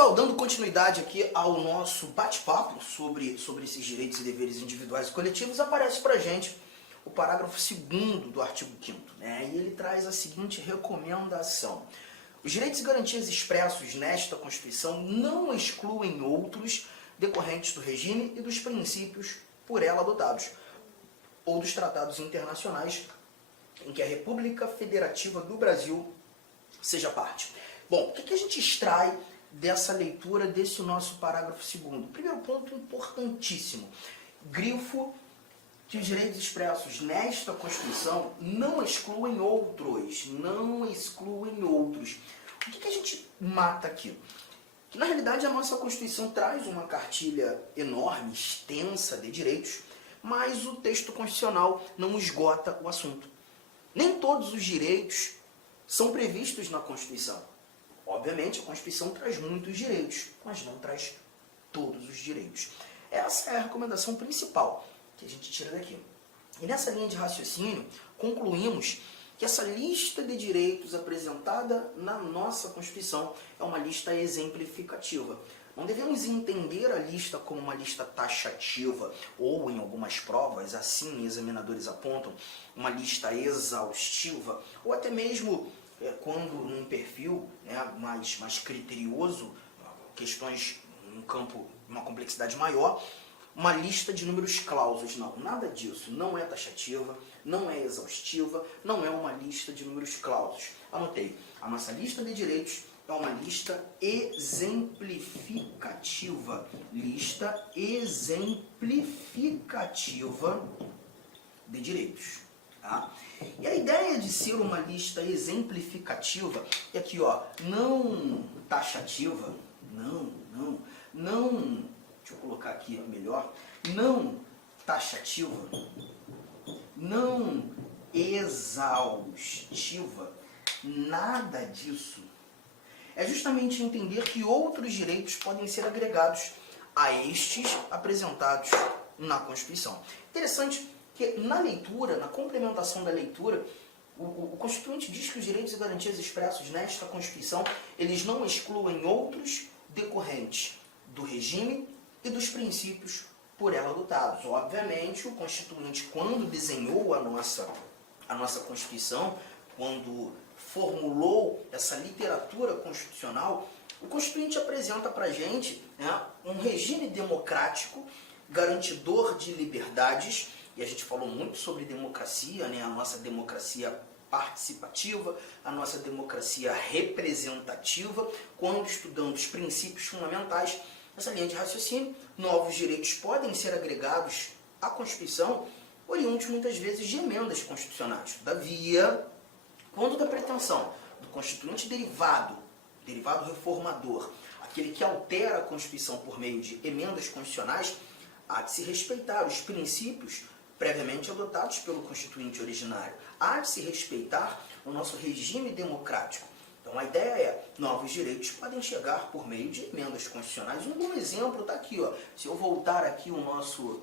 pessoal, dando continuidade aqui ao nosso bate-papo sobre esses direitos e deveres individuais e coletivos, aparece pra gente o parágrafo 2º do artigo 5º, né? E ele traz a seguinte recomendação: os direitos e garantias expressos nesta Constituição não excluem outros decorrentes do regime e dos princípios por ela adotados, ou dos tratados internacionais em que a República Federativa do Brasil seja parte. Bom, o que a gente extrai dessa leitura desse nosso parágrafo 2º? Primeiro ponto importantíssimo: grifo que os direitos expressos nesta Constituição não excluem outros. Não excluem outros. O que a gente mata aqui? Que na realidade a nossa Constituição traz uma cartilha enorme, extensa de direitos, mas o texto constitucional não esgota o assunto. Nem todos os direitos são previstos na Constituição. Obviamente, a Constituição traz muitos direitos, mas não traz todos os direitos. Essa é a recomendação principal que a gente tira daqui. E nessa linha de raciocínio, concluímos que essa lista de direitos apresentada na nossa Constituição é uma lista exemplificativa. Não devemos entender a lista como uma lista taxativa, ou em algumas provas, assim examinadores apontam, uma lista exaustiva, ou até mesmo quando num perfil, né, mais criterioso, questões num campo, uma complexidade maior, uma lista de números clausos. Não, nada disso. Não é taxativa, não é exaustiva, não é uma lista de números clausos. Anotei. A nossa lista de direitos é uma lista exemplificativa. Lista exemplificativa de direitos. Tá? E a ideia de ser uma lista exemplificativa é aqui, ó, não taxativa, não, deixa eu colocar aqui melhor, não taxativa, não exaustiva, nada disso. É justamente entender que outros direitos podem ser agregados a estes apresentados na Constituição. Interessante que na leitura, na complementação da leitura, o Constituinte diz que os direitos e garantias expressos nesta Constituição, eles não excluem outros decorrentes do regime e dos princípios por ela adotados. Obviamente, o Constituinte, quando desenhou a nossa Constituição, quando formulou essa literatura constitucional, o Constituinte apresenta para a gente, né, um regime democrático, garantidor de liberdades. E a gente falou muito sobre democracia, né? A nossa democracia participativa, a nossa democracia representativa, quando estudamos princípios fundamentais. Nessa linha de raciocínio, novos direitos podem ser agregados à Constituição, oriundos muitas vezes de emendas constitucionais. Todavia, quando da pretensão do Constituinte derivado reformador, aquele que altera a Constituição por meio de emendas constitucionais, há de se respeitar os princípios previamente adotados pelo Constituinte originário. Há de se respeitar o nosso regime democrático. Então a ideia é, novos direitos podem chegar por meio de emendas constitucionais. Um bom exemplo está aqui, ó. Se eu voltar aqui o nosso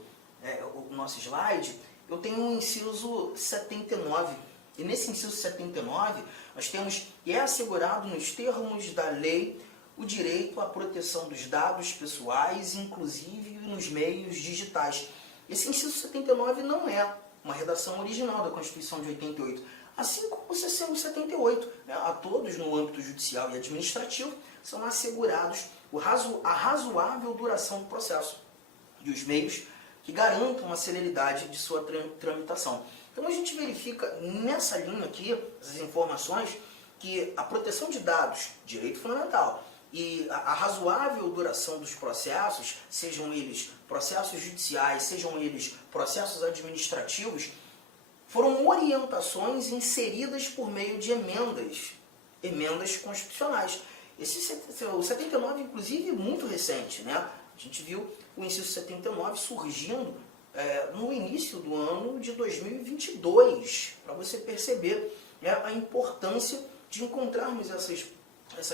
slide, eu tenho o inciso 79. E nesse inciso 79, nós temos que é assegurado nos termos da lei o direito à proteção dos dados pessoais, inclusive nos meios digitais. Esse inciso 79 não é uma redação original da Constituição de 88, assim como o 78, né? A todos no âmbito judicial e administrativo são assegurados a razoável duração do processo e os meios que garantam a celeridade de sua tramitação. Então a gente verifica nessa linha aqui, essas informações, que a proteção de dados, direito fundamental, e a razoável duração dos processos, sejam eles processos judiciais, sejam eles processos administrativos, foram orientações inseridas por meio de emendas constitucionais. O 79, inclusive, é muito recente, né? A gente viu o inciso 79 surgindo no início do ano de 2022, para você perceber, né, a importância de encontrarmos essas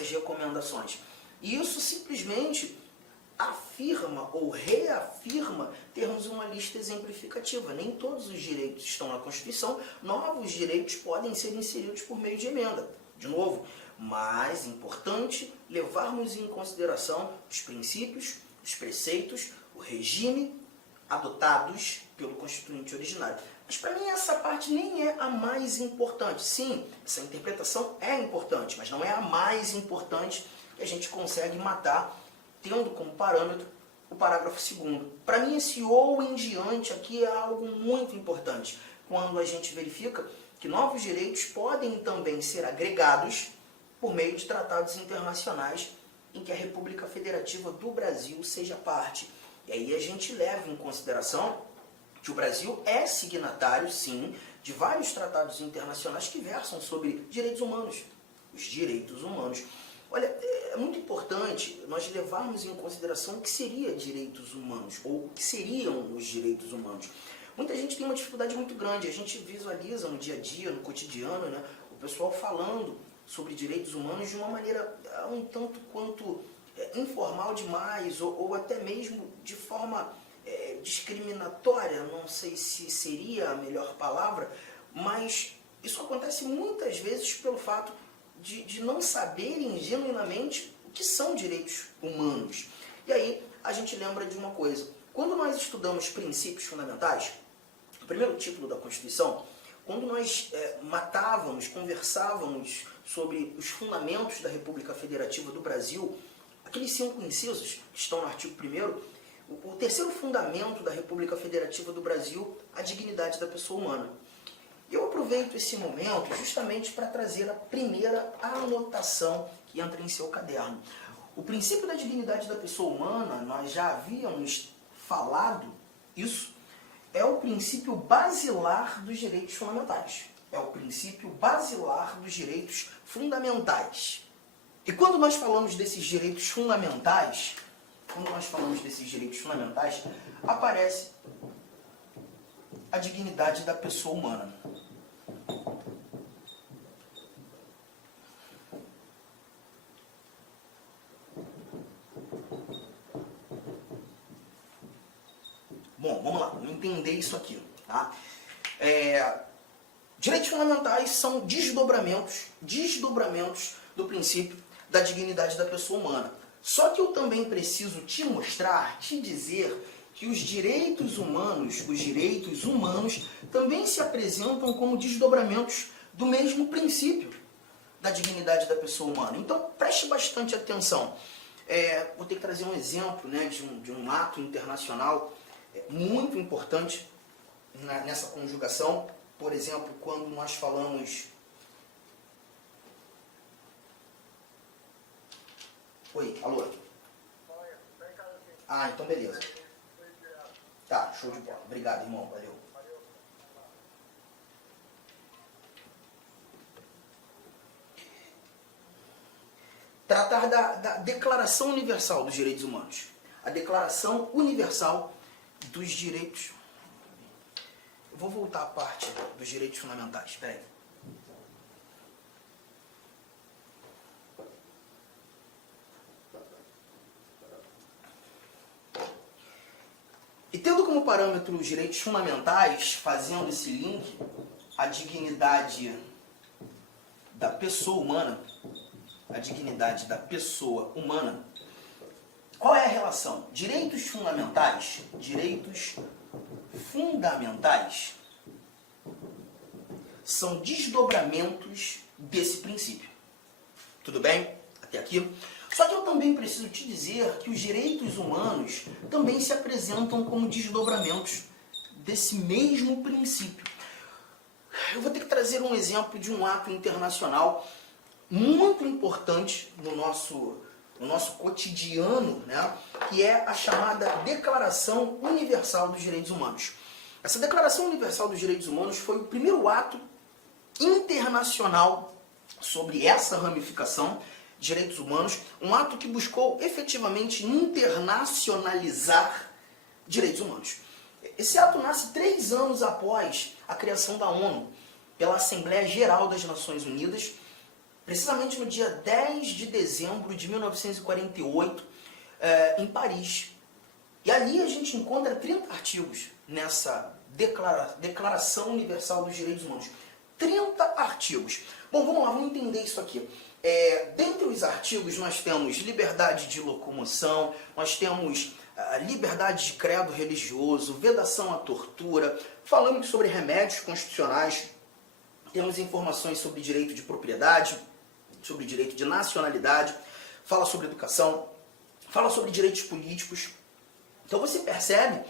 recomendações. E isso simplesmente afirma ou reafirma termos uma lista exemplificativa. Nem todos os direitos estão na Constituição, novos direitos podem ser inseridos por meio de emenda. De novo, mas importante levarmos em consideração os princípios, os preceitos, o regime adotados pelo Constituinte originário. Mas para mim essa parte nem é a mais importante. Sim, essa interpretação é importante, mas não é a mais importante que a gente consegue matar tendo como parâmetro o parágrafo 2º. Para mim esse ou em diante aqui é algo muito importante, quando a gente verifica que novos direitos podem também ser agregados por meio de tratados internacionais em que a República Federativa do Brasil seja parte. E aí a gente leva em consideração que o Brasil é signatário, sim, de vários tratados internacionais que versam sobre direitos humanos. Os direitos humanos. Olha, é muito importante nós levarmos em consideração o que seria direitos humanos, ou o que seriam os direitos humanos. Muita gente tem uma dificuldade muito grande, a gente visualiza no dia a dia, no cotidiano, né, o pessoal falando sobre direitos humanos de uma maneira um tanto quanto informal demais, ou até mesmo de forma discriminatória, não sei se seria a melhor palavra, mas isso acontece muitas vezes pelo fato de não saberem genuinamente o que são direitos humanos. E aí a gente lembra de uma coisa, quando nós estudamos princípios fundamentais, o primeiro título da Constituição, quando nós conversávamos sobre os fundamentos da República Federativa do Brasil, aqueles 5 incisos que estão no artigo 1º, o terceiro fundamento da República Federativa do Brasil, a dignidade da pessoa humana. Eu aproveito esse momento justamente para trazer a primeira anotação que entra em seu caderno. O princípio da dignidade da pessoa humana, nós já havíamos falado isso, é o princípio basilar dos direitos fundamentais. É o princípio basilar dos direitos fundamentais. E quando nós falamos desses direitos fundamentais, aparece a dignidade da pessoa humana. Bom, vamos lá, vamos entender isso aqui. Tá? Direitos fundamentais são desdobramentos do princípio da dignidade da pessoa humana. Só que eu também preciso te mostrar, te dizer que os direitos humanos também se apresentam como desdobramentos do mesmo princípio da dignidade da pessoa humana. Então, preste bastante atenção. Vou ter que trazer um exemplo, né, de um ato internacional muito importante nessa conjugação. Por exemplo, quando nós falamos... Oi, alô? Ah, então beleza. Tá, show de bola. Obrigado, irmão. Valeu. Tratar da Declaração Universal dos Direitos Humanos. A Declaração Universal dos Direitos... Eu vou voltar à parte dos direitos fundamentais. Espera aí. E tendo como parâmetro os direitos fundamentais, fazendo esse link, a dignidade da pessoa humana, qual é a relação? Direitos fundamentais são desdobramentos desse princípio. Tudo bem? Até aqui? Só que eu também preciso te dizer que os direitos humanos também se apresentam como desdobramentos desse mesmo princípio. Eu vou ter que trazer um exemplo de um ato internacional muito importante no nosso cotidiano, né, que é a chamada Declaração Universal dos Direitos Humanos. Essa Declaração Universal dos Direitos Humanos foi o primeiro ato internacional sobre essa ramificação de direitos humanos, um ato que buscou efetivamente internacionalizar direitos humanos. Esse ato nasce 3 anos após a criação da ONU, pela Assembleia Geral das Nações Unidas, precisamente no dia 10 de dezembro de 1948, em Paris. E ali a gente encontra 30 artigos nessa Declaração Universal dos Direitos Humanos. 30 artigos. Bom, vamos lá, vamos entender isso aqui. Dentre os artigos nós temos liberdade de locomoção, nós temos liberdade de credo religioso, vedação à tortura, falamos sobre remédios constitucionais, temos informações sobre direito de propriedade, sobre direito de nacionalidade, fala sobre educação, fala sobre direitos políticos. Então você percebe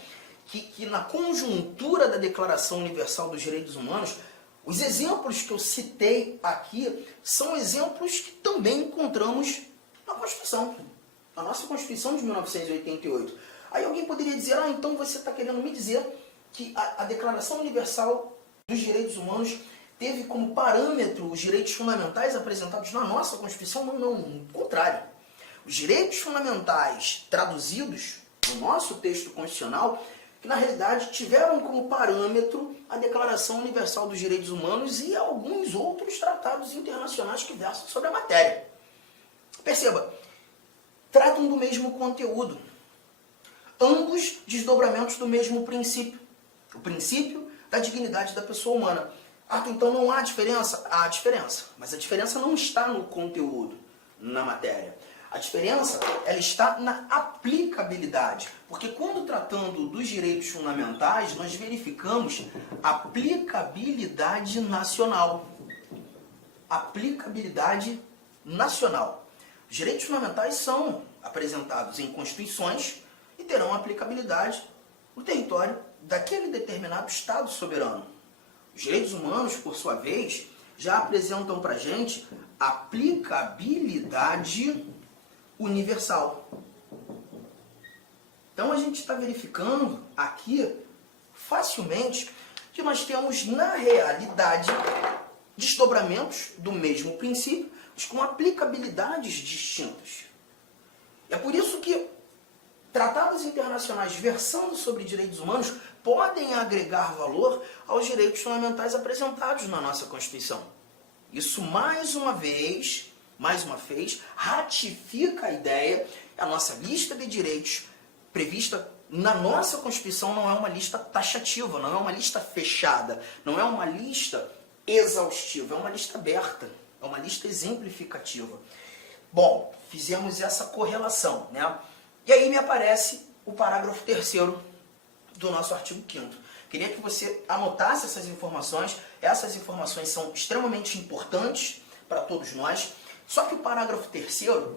que na conjuntura da Declaração Universal dos Direitos Humanos, os exemplos que eu citei aqui são exemplos que também encontramos na Constituição, na nossa Constituição de 1988. Aí alguém poderia dizer, então você está querendo me dizer que a Declaração Universal dos Direitos Humanos teve como parâmetro os direitos fundamentais apresentados na nossa Constituição? Não, ao contrário. Os direitos fundamentais traduzidos no nosso texto constitucional, que na realidade tiveram como parâmetro a Declaração Universal dos Direitos Humanos e alguns outros tratados internacionais que versam sobre a matéria. Perceba, tratam do mesmo conteúdo, ambos desdobramentos do mesmo princípio, o princípio da dignidade da pessoa humana. Então não há diferença? Há diferença, mas a diferença não está no conteúdo, na matéria. A diferença, ela está na aplicabilidade, porque quando tratando dos direitos fundamentais, nós verificamos aplicabilidade nacional. Aplicabilidade nacional. Os direitos fundamentais são apresentados em constituições e terão aplicabilidade no território daquele determinado Estado soberano. Os direitos humanos, por sua vez, já apresentam para a gente aplicabilidade universal. Então a gente está verificando aqui facilmente que nós temos na realidade desdobramentos do mesmo princípio, mas com aplicabilidades distintas. É por isso que tratados internacionais versando sobre direitos humanos podem agregar valor aos direitos fundamentais apresentados na nossa Constituição. Isso mais uma vez ratifica a ideia que a nossa lista de direitos prevista na nossa Constituição não é uma lista taxativa, não é uma lista fechada, não é uma lista exaustiva, é uma lista aberta, é uma lista exemplificativa. Bom, fizemos essa correlação, né? E aí me aparece o parágrafo 3º do nosso artigo 5º. Queria que você anotasse essas informações são extremamente importantes para todos nós. Só que o parágrafo 3º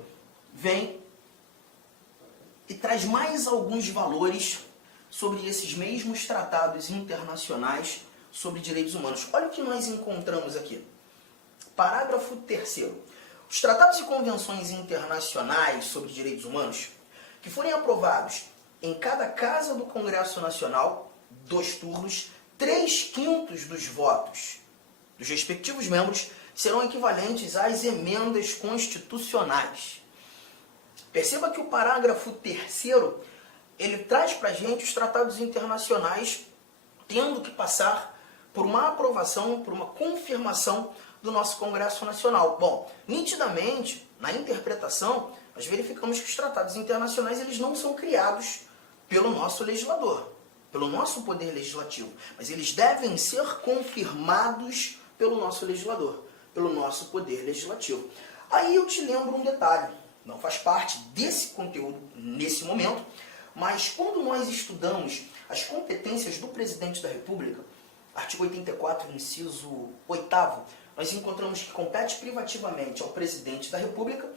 vem e traz mais alguns valores sobre esses mesmos tratados internacionais sobre direitos humanos. Olha o que nós encontramos aqui. Parágrafo 3º. Os tratados e convenções internacionais sobre direitos humanos que forem aprovados em cada casa do Congresso Nacional, 2 turnos, 3/5 dos votos dos respectivos membros serão equivalentes às emendas constitucionais. Perceba que o parágrafo 3º, ele traz para a gente os tratados internacionais tendo que passar por uma aprovação, por uma confirmação do nosso Congresso Nacional. Bom, nitidamente, na interpretação, nós verificamos que os tratados internacionais eles não são criados pelo nosso legislador, pelo nosso poder legislativo, mas eles devem ser confirmados pelo nosso legislador, pelo nosso poder legislativo. Aí eu te lembro um detalhe, não faz parte desse conteúdo nesse momento, mas quando nós estudamos as competências do Presidente da República, artigo 84, inciso 8º, nós encontramos que compete privativamente ao Presidente da República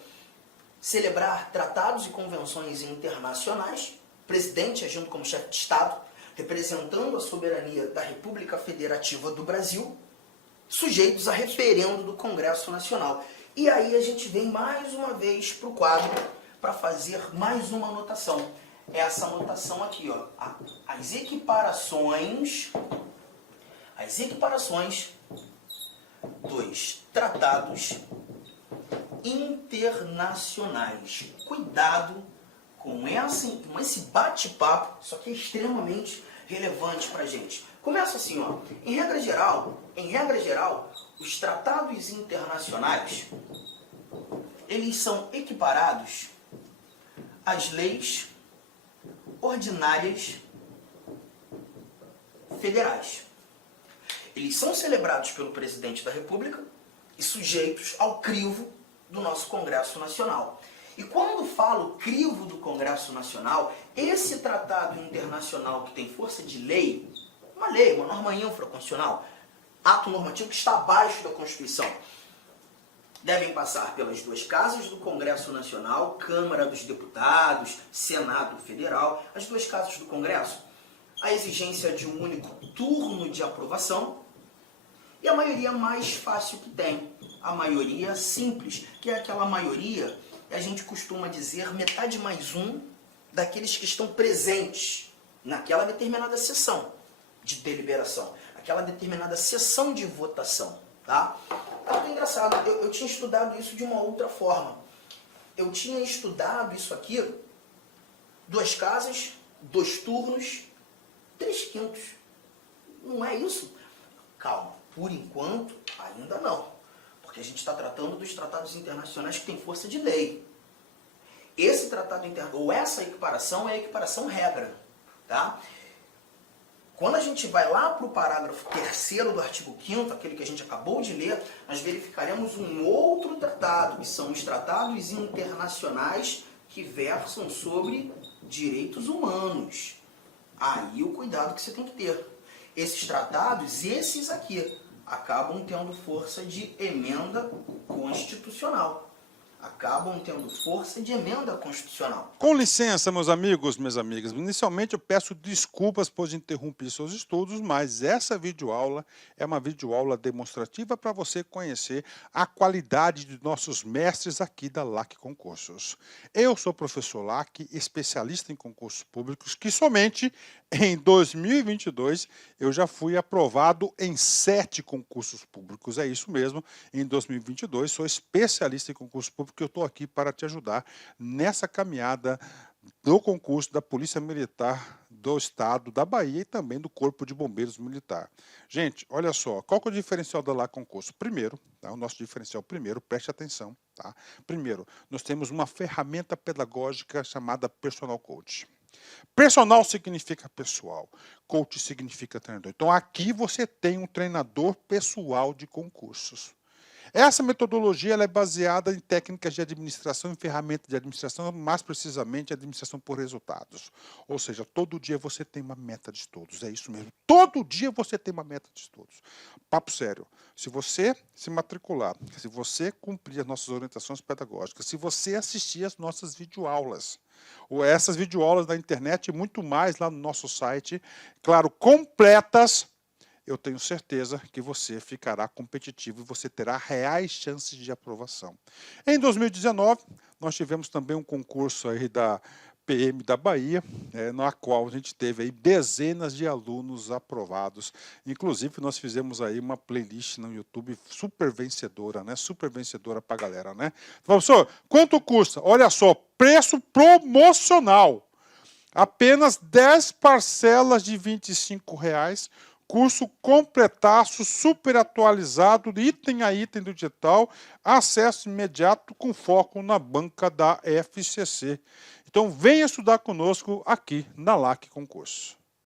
celebrar tratados e convenções internacionais, Presidente agindo como chefe de Estado, representando a soberania da República Federativa do Brasil, sujeitos a referendo do Congresso Nacional. E aí a gente vem mais uma vez para o quadro para fazer mais uma anotação. Essa anotação aqui, ó, as equiparações dos tratados internacionais. Cuidado com esse bate-papo, isso aqui é extremamente relevante para a gente. Começa assim, ó. Em regra geral, os tratados internacionais, eles são equiparados às leis ordinárias federais. Eles são celebrados pelo Presidente da República e sujeitos ao crivo do nosso Congresso Nacional. E quando falo crivo do Congresso Nacional, esse tratado internacional que tem força de lei, uma norma infraconstitucional, ato normativo que está abaixo da Constituição, devem passar pelas duas casas do Congresso Nacional, Câmara dos Deputados, Senado Federal, as duas casas do Congresso, a exigência de um único turno de aprovação e a maioria mais fácil que tem, a maioria simples, que é aquela maioria que a gente costuma dizer metade mais um daqueles que estão presentes naquela determinada sessão de deliberação, aquela determinada sessão de votação, tá? É muito engraçado, eu tinha estudado isso de uma outra forma. Eu tinha estudado isso aqui, duas casas, dois turnos, 3/5. Não é isso? Calma, por enquanto, ainda não. Porque a gente está tratando dos tratados internacionais que têm força de lei. Esse tratado internacional, ou essa equiparação, é a equiparação regra, tá? Quando a gente vai lá para o parágrafo 3º do artigo 5º, aquele que a gente acabou de ler, nós verificaremos um outro tratado, que são os tratados internacionais que versam sobre direitos humanos. Aí o cuidado que você tem que ter. Esses tratados, esses aqui, acabam tendo força de emenda constitucional. Com licença, meus amigos, minhas amigas. Inicialmente eu peço desculpas por interromper seus estudos, mas essa videoaula é uma videoaula demonstrativa para você conhecer a qualidade de nossos mestres aqui da LAC Concursos. Eu sou o professor LAC, especialista em concursos públicos, que somente em 2022 eu já fui aprovado em 7 concursos públicos. É isso mesmo, em 2022 sou especialista em concurso público, que eu estou aqui para te ajudar nessa caminhada do concurso da Polícia Militar do Estado da Bahia e também do Corpo de Bombeiros Militar. Gente, olha só, qual que é o diferencial da LAC Concurso? Primeiro, tá, o nosso diferencial primeiro, preste atenção, tá? Primeiro, nós temos uma ferramenta pedagógica chamada Personal Coach. Personal significa pessoal, coach significa treinador. Então aqui você tem um treinador pessoal de concursos. Essa metodologia ela é baseada em técnicas de administração, em ferramentas de administração, mais precisamente administração por resultados. Ou seja, todo dia você tem uma meta de estudos, é isso mesmo. Todo dia você tem uma meta de estudos. Papo sério, se você se matricular, se você cumprir as nossas orientações pedagógicas, se você assistir às nossas videoaulas, ou essas videoaulas da internet e muito mais lá no nosso site, claro, completas, eu tenho certeza que você ficará competitivo e você terá reais chances de aprovação. Em 2019, nós tivemos também um concurso aí da PM da Bahia, na qual a gente teve aí dezenas de alunos aprovados. Inclusive, nós fizemos aí uma playlist no YouTube super vencedora, né? Super vencedora para a galera, né? Professor, quanto custa? Olha só, preço promocional. Apenas 10 parcelas de R$ 25,00. Curso completaço, super atualizado, item a item do digital, acesso imediato com foco na banca da FCC. Então venha estudar conosco aqui na LAC Concurso.